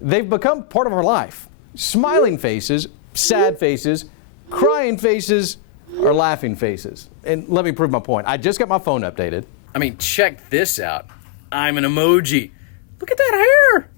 They've become part of our life. Smiling faces, sad faces, crying faces, or laughing faces. And let me prove my point. I just got my phone updated. I mean, check this out. I'm an emoji. Look at that hair.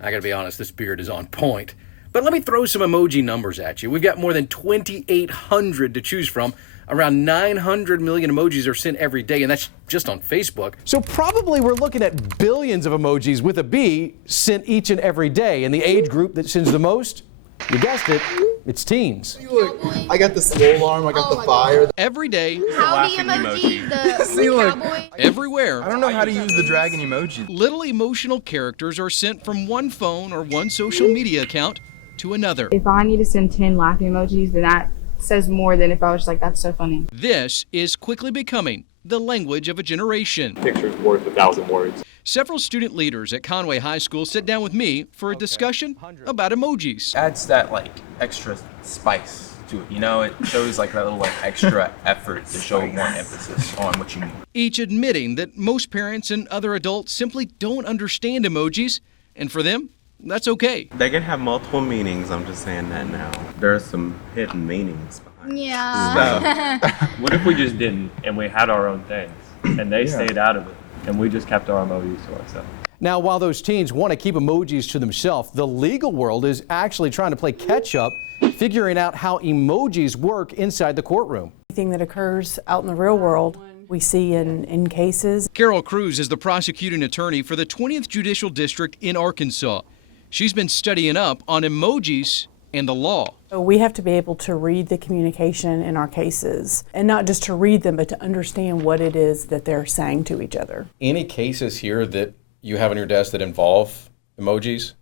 I gotta be honest, this beard is on point. But let me throw some emoji numbers at you. We've got more than 2,800 to choose from. Around 900 million emojis are sent every day, and that's just on Facebook. So probably we're looking at billions of emojis with a B sent each and every day. And the age group that sends the most, you guessed it, it's teens. Look, I got the slow alarm, I got the fire. Every day, Howdy emoji, the See, look. cowboy. everywhere, I don't know how to use the dragon emoji. little emotional characters are sent from one phone or one social media account to another. If I need to send 10 laughing emojis, then that says more than if I was just like, that's so funny. This is quickly becoming the language of a generation. Picture's worth 1,000 words. Several student leaders at Conway High School sit down with me for a discussion about emojis. Adds that like extra spice to it, you know, it shows like that little like extra effort to show more emphasis on what you mean. Each admitting that most parents and other adults simply don't understand emojis, and for them, that's okay. They can have multiple meanings, I'm just saying that now. There are some hidden meanings behind it. Yeah. What if we just didn't and we had our own things and they stayed out of it and we just kept our emojis to ourselves? Now, while those teens want to keep emojis to themselves, the legal world is actually trying to play catch up, figuring out how emojis work inside the courtroom. Anything that occurs out in the real world, we see in cases. Carol Cruz is the prosecuting attorney for the 20th Judicial District in Arkansas. She's been studying up on emojis and the law. So we have to be able to read the communication in our cases, and not just to read them, but to understand what it is that they're saying to each other. Any cases here that you have on your desk that involve emojis?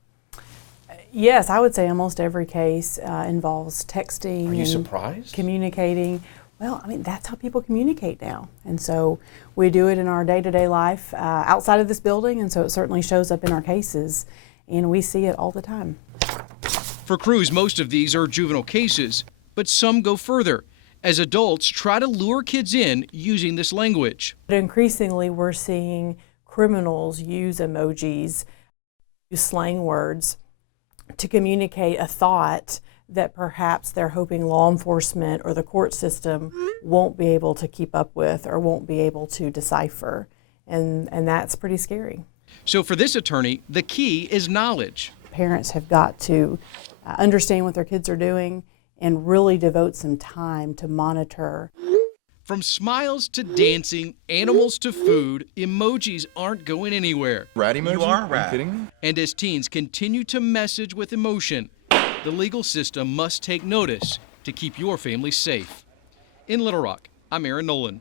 Yes, I would say almost every case involves texting. Are you and surprised? communicating. Well, I mean, that's how people communicate now. And so we do it in our day-to-day life outside of this building, and so it certainly shows up in our cases, and we see it all the time. For Cruz, most of these are juvenile cases, but some go further as adults try to lure kids in using this language. But increasingly, we're seeing criminals use emojis, use slang words to communicate a thought that perhaps they're hoping law enforcement or the court system won't be able to keep up with or won't be able to decipher. And that's pretty scary. So for this attorney, the key is knowledge. Parents have got to understand what their kids are doing and really devote some time to monitor. From smiles to dancing, animals to food, emojis aren't going anywhere. Rat emoji? You are you kidding me? And as teens continue to message with emotion, the legal system must take notice to keep your family safe. In Little Rock, I'm Aaron Nolan.